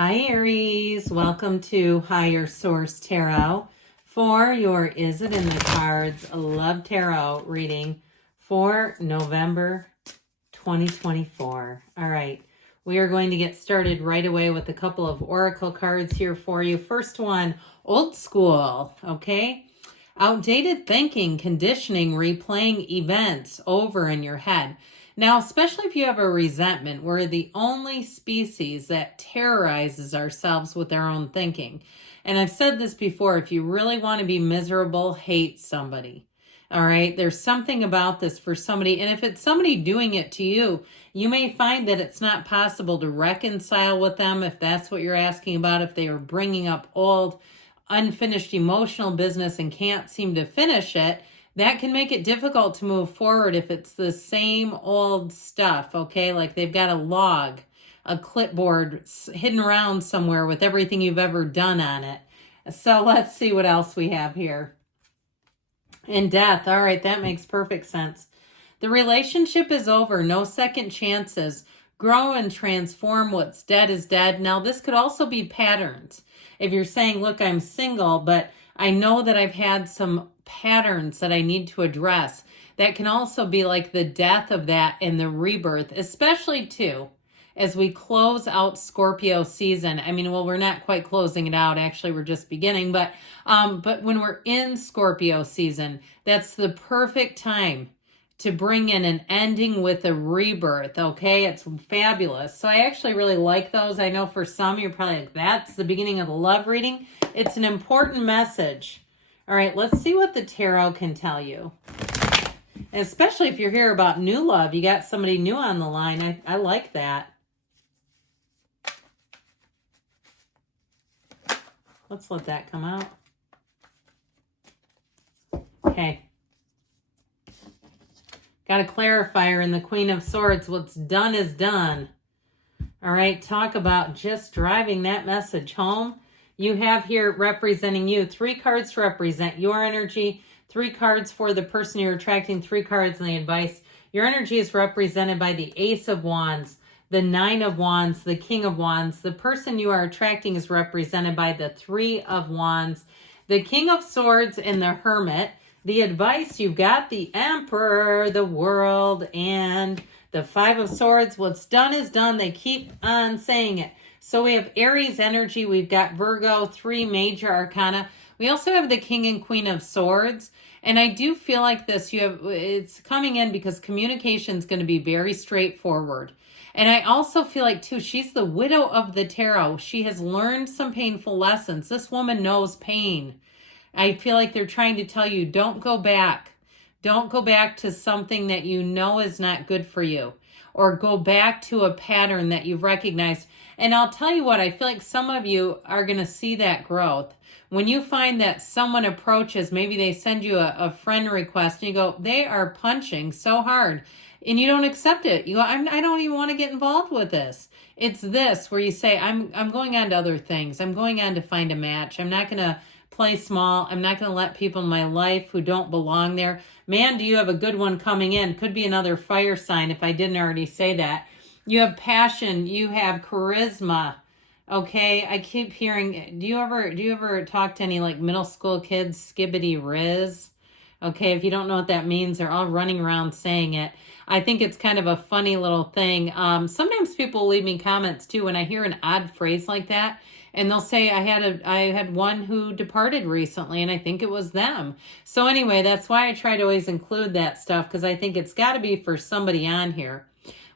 Hi Aries, welcome to Higher Source Tarot for your Is It in the Cards Love Tarot reading for November 2024. All right, we are going to get started right away with a couple of oracle cards here for you. First one, old school, okay? Outdated thinking, conditioning, replaying events over in your head. Now, especially if you have a resentment, we're the only species that terrorizes ourselves with our own thinking. And I've said this before, if you really want to be miserable, hate somebody. All right, there's something about this for somebody. And if it's somebody doing it to you, you may find that it's not possible to reconcile with them if that's what you're asking about, if they are bringing up old, unfinished emotional business and can't seem to finish it. That can make it difficult to move forward if it's the same old stuff, okay? Like they've got a log, a clipboard hidden around somewhere with everything you've ever done on it. So let's see what else we have here. And death. All right, that makes perfect sense. The relationship is over. No second chances. Grow and transform. What's dead is dead. Now, this could also be patterns. If you're saying, look, I'm single, but I know that I've had some patterns that I need to address. That can also be like the death of that and the rebirth, especially too, as we close out Scorpio season. I mean, well, we're not quite closing it out. Actually, we're just beginning. But when we're in Scorpio season, that's the perfect time to bring in an ending with a rebirth, okay? It's fabulous. So I actually really like those. I know for some, you're probably like, that's the beginning of the love reading. It's an important message. All right, let's see what the tarot can tell you. And especially if you're here about new love, you got somebody new on the line. I like that. Let's let that come out. Okay. Got a clarifier in the Queen of Swords. What's done is done. All right, talk about just driving that message home. You have here representing you 3 cards to represent your energy, 3 cards for the person you're attracting, 3 cards in the advice. Your energy is represented by the Ace of Wands, the 9 of Wands, the King of Wands. The person you are attracting is represented by the 3 of Wands, the King of Swords, and the Hermit. The advice, you've got the Emperor, the World, and the 5 of Swords. What's done is done. They keep on saying it. So we have Aries energy. We've got Virgo, 3 major arcana. We also have the King and Queen of Swords. And I do feel like this, it's coming in because communication is going to be very straightforward. And I also feel like, too, she's the widow of the tarot. She has learned some painful lessons. This woman knows pain. I feel like they're trying to tell you, don't go back. Don't go back to something that you know is not good for you. Or go back to a pattern that you've recognized. And I'll tell you what, I feel like some of you are going to see that growth. When you find that someone approaches, maybe they send you a friend request, and you go, they are punching so hard. And you don't accept it. You go, I don't even want to get involved with this. It's this where you say, I'm going on to other things. I'm going on to find a match. I'm not going to play small. I'm not going to let people in my life who don't belong there. Man, do you have a good one coming in. Could be another fire sign if I didn't already say that. You have passion. You have charisma. Okay, I keep hearing, do you ever talk to any like middle school kids, skibbity riz? Okay, if you don't know what that means, they're all running around saying it. I think it's kind of a funny little thing. Sometimes people leave me comments too when I hear an odd phrase like that. And they'll say, I had one who departed recently, and I think it was them. So anyway, that's why I try to always include that stuff, because I think it's got to be for somebody on here.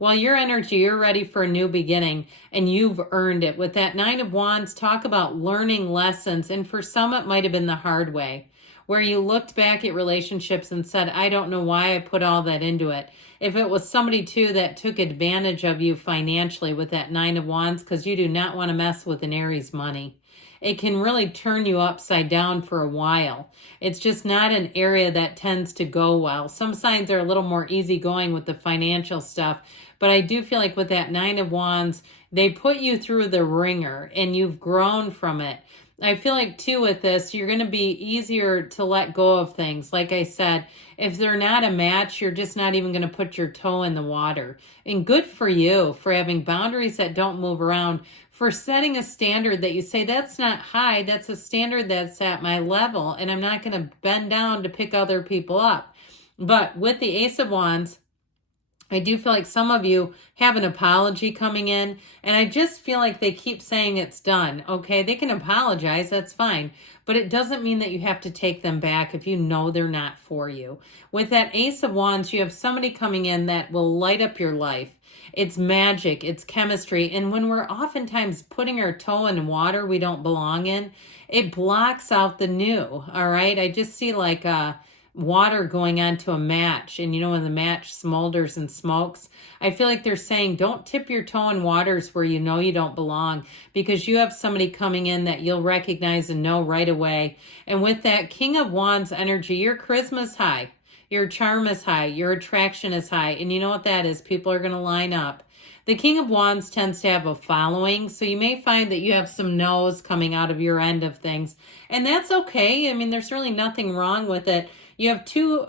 Well, your energy, you're ready for a new beginning, and you've earned it. With that 9 of Wands, talk about learning lessons. And for some, it might have been the hard way, where you looked back at relationships and said, I don't know why I put all that into it. If it was somebody, too, that took advantage of you financially with that 9 of Wands, because you do not want to mess with an Aries money. It can really turn you upside down for a while. It's just not an area that tends to go well. Some signs are a little more easygoing with the financial stuff, but I do feel like with that 9 of Wands, they put you through the ringer, and you've grown from it. I feel like too with this, you're going to be easier to let go of things. Like I said, if they're not a match, you're just not even going to put your toe in the water. And good for you for having boundaries that don't move around, for setting a standard that you say, that's not high, that's a standard that's at my level, and I'm not going to bend down to pick other people up. But with the Ace of Wands, I do feel like some of you have an apology coming in, and I just feel like they keep saying it's done. Okay, they can apologize, that's fine, but it doesn't mean that you have to take them back if you know they're not for you. With that Ace of Wands, you have somebody coming in that will light up your life. It's magic, it's chemistry, and when we're oftentimes putting our toe in water we don't belong in, it blocks out the new, all right? I just see like water going onto a match, and you know when the match smolders and smokes, I feel like they're saying don't tip your toe in waters where you know you don't belong, because you have somebody coming in that you'll recognize and know right away. And with that King of Wands energy, your charisma is high, your charm is high, your attraction is high, and you know what that is, people are going to line up. The King of Wands tends to have a following, so you may find that you have some no's coming out of your end of things, and that's okay. I mean, there's really nothing wrong with it. You have two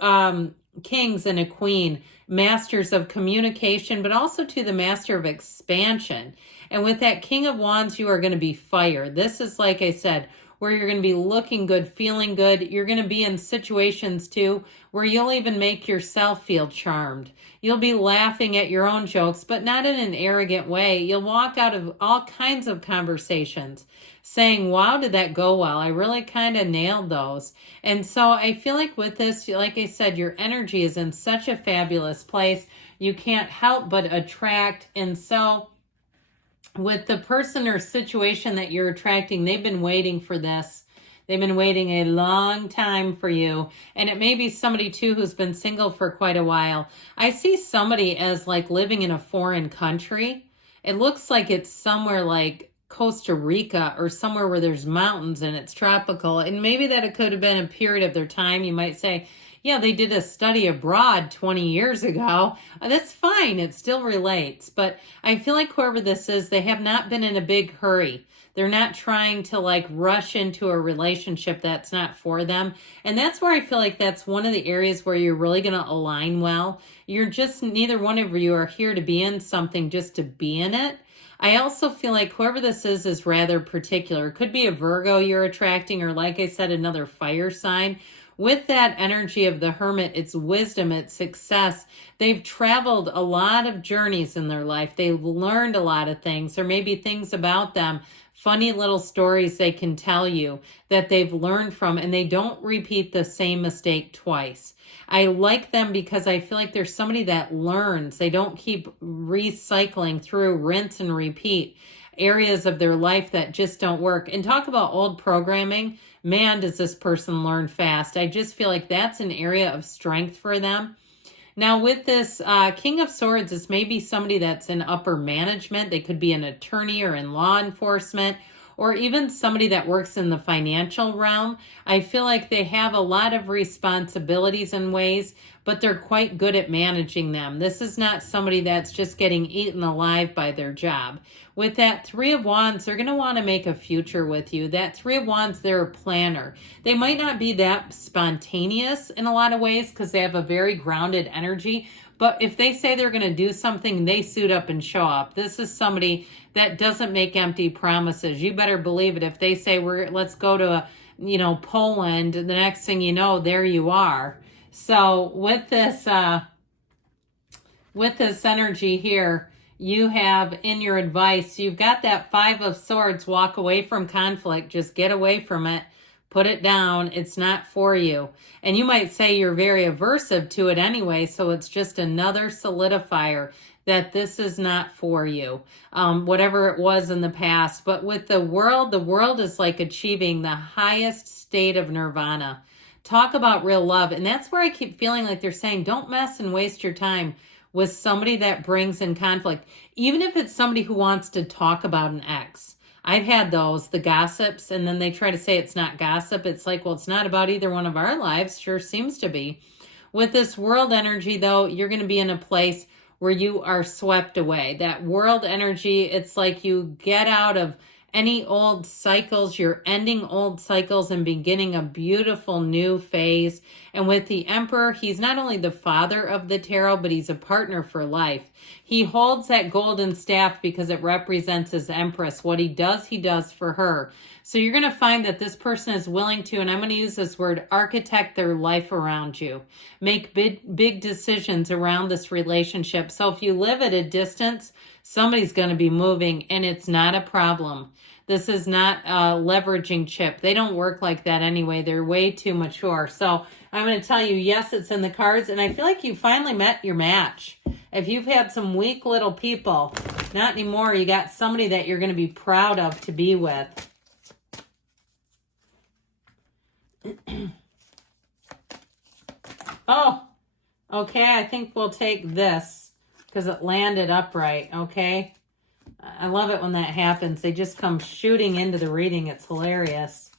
kings and a queen, masters of communication, but also to the master of expansion. And with that King of Wands, you are going to be fire. This is, like I said, where you're going to be looking good, feeling good. You're going to be in situations too where you'll even make yourself feel charmed. You'll be laughing at your own jokes, but not in an arrogant way. You'll walk out of all kinds of conversations saying, wow, did that go well? I really kind of nailed those. And so I feel like with this, like I said, your energy is in such a fabulous place. You can't help but attract. And so with the person or situation that you're attracting, they've been waiting for this. They've been waiting a long time for you. And it may be somebody too who's been single for quite a while. I see somebody as like living in a foreign country. It looks like it's somewhere like Costa Rica or somewhere where there's mountains and it's tropical. And maybe that it could have been a period of their time. You might say, yeah, they did a study abroad 20 years ago. That's fine. It still relates. But I feel like whoever this is, they have not been in a big hurry. They're not trying to like rush into a relationship that's not for them. And that's where I feel like that's one of the areas where you're really going to align well. You're just, neither one of you are here to be in something just to be in it. I also feel like whoever this is rather particular. It could be a Virgo you're attracting, or like I said, another fire sign. With that energy of the Hermit, it's wisdom, it's success. They've traveled a lot of journeys in their life. They've learned a lot of things. There may be things about them, funny little stories they can tell you that they've learned from, and they don't repeat the same mistake twice. I like them because I feel like there's somebody that learns. They don't keep recycling through, rinse and repeat areas of their life that just don't work. And talk about old programming. Man, does this person learn fast. I just feel like that's an area of strength for them. Now with this King of Swords, this may be somebody that's in upper management. They could be an attorney or in law enforcement, or even somebody that works in the financial realm. I feel like they have a lot of responsibilities in ways, but they're quite good at managing them. This is not somebody that's just getting eaten alive by their job. With that Three of Wands, they're going to want to make a future with you. That Three of Wands, they're a planner. They might not be that spontaneous in a lot of ways because they have a very grounded energy. But if they say they're going to do something, they suit up and show up. This is somebody that doesn't make empty promises. You better believe it. If they say, let's go to, Poland, the next thing you know, there you are. So with this energy here, you have in your advice, you've got that Five of Swords. Walk away from conflict. Just get away from it. Put it down. It's not for you. And you might say you're very aversive to it anyway, so it's just another solidifier that this is not for you, whatever it was in the past. But with the world is like achieving the highest state of nirvana. Talk about real love. And that's where I keep feeling like they're saying, don't mess and waste your time with somebody that brings in conflict, even if it's somebody who wants to talk about an ex. I've had those, the gossips, and then they try to say it's not gossip. It's like, well, it's not about either one of our lives. Sure seems to be. With this world energy, though, you're going to be in a place where you are swept away. That world energy, it's like you get out of Any old cycles, you're ending old cycles and beginning a beautiful new phase. And with the Emperor, he's not only the father of the tarot, but he's a partner for life. He holds that golden staff because it represents his Empress. What he does for her. So you're going to find that this person is willing to, and I'm going to use this word, architect their life around you. Make big decisions around this relationship. So if you live at a distance, somebody's going to be moving, and it's not a problem. This is not a leveraging chip. They don't work like that anyway. They're way too mature. So I'm going to tell you, yes, it's in the cards, and I feel like you finally met your match. If you've had some weak little people, not anymore. You got somebody that you're going to be proud of to be with. Oh, okay, I think we'll take this because it landed upright, okay? I love it when that happens. They just come shooting into the reading. It's hilarious.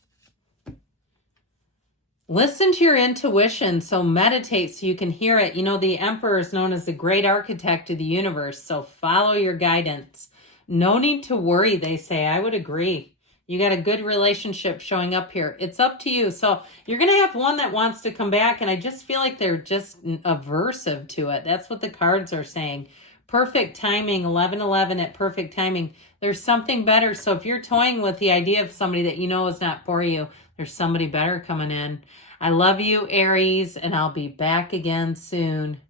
Listen to your intuition, so meditate so you can hear it. You know, the Emperor is known as the great architect of the universe, so follow your guidance. No need to worry, they say. I would agree. You got a good relationship showing up here. It's up to you. So you're going to have one that wants to come back, and I just feel like they're just aversive to it. That's what the cards are saying. Perfect timing, 11-11 at perfect timing. There's something better. So if you're toying with the idea of somebody that you know is not for you, there's somebody better coming in. I love you, Aries, and I'll be back again soon.